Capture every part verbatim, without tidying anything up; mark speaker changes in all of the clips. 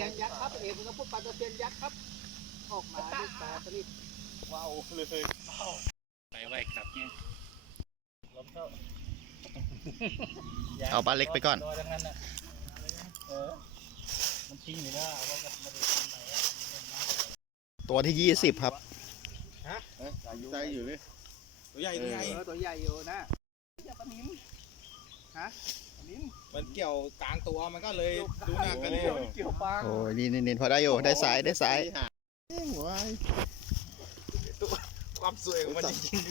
Speaker 1: ยนยักษ์ครับเอ็มก็พวกปลาตะเพียนยักษ์ครับออกมาด้วยปลาสลิดว้าวเลยไปไว้ครับเนี่ย
Speaker 2: เอาปลาเล็กไปก่อนตัวที่ยี่สิบครับ
Speaker 3: ฮะใจอยู่เลยตัวใหญ่ตัวใหญ่
Speaker 1: ตัวใหญ่อยู่นะปลานิ้มฮะปลานิ้ม
Speaker 3: มันเกี่ยวกลางตัวมันก็เลยดูหนักกันเลย
Speaker 1: เกี่ยวปลา
Speaker 2: โอ้ยนี่นี่พอได้อยู่ได้สายได้สาย
Speaker 3: ความสวยของมันจริง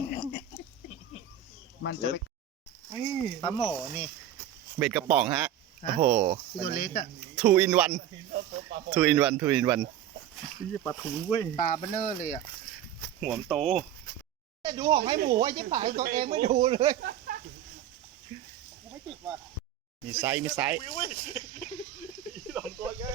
Speaker 1: ๆมันจะไปปลาหมอนี่
Speaker 2: เบ็ดกระป๋องฮะโอ้โห
Speaker 1: ตัวเล็กอ่ะ
Speaker 2: two in one two in one two in one
Speaker 1: นี่ปลาทูเว้ยปลาเบลอเลยอ่ะ
Speaker 3: หัวมโต
Speaker 1: ดูของให้หมูไอ้เจ๊ป่ายตัวเองไม่ดูเลยไม่ติดว่ะ
Speaker 2: มีไซส์มีไซส์
Speaker 3: สองตัวแค่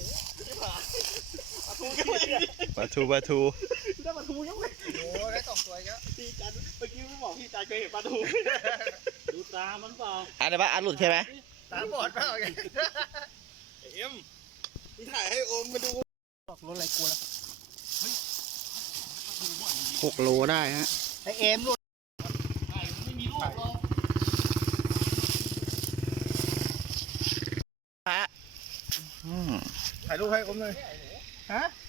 Speaker 2: ปลาทูปลาทู
Speaker 3: ได้ปลาทูยังไง
Speaker 1: โอ้ได้สองตัวแล้ว
Speaker 3: พี่จันเมื่อกี้ไม่บอกพี่จันเคยเห็นปลาทูดูตามันเปล่า
Speaker 2: อันนี้ปะอันหลุดใช่ไหม
Speaker 1: ตาบอดเปล่า
Speaker 3: เอ็มพี่ถ่ายให้โอมมาดู
Speaker 1: รถอะไรกูละ
Speaker 2: หกโลได้ฮะ
Speaker 1: ไอเอ็มลูกไม่มีลูกหรอก
Speaker 2: ฮะ
Speaker 3: ถ่ายรูปให้ผมเลย
Speaker 1: ฮะ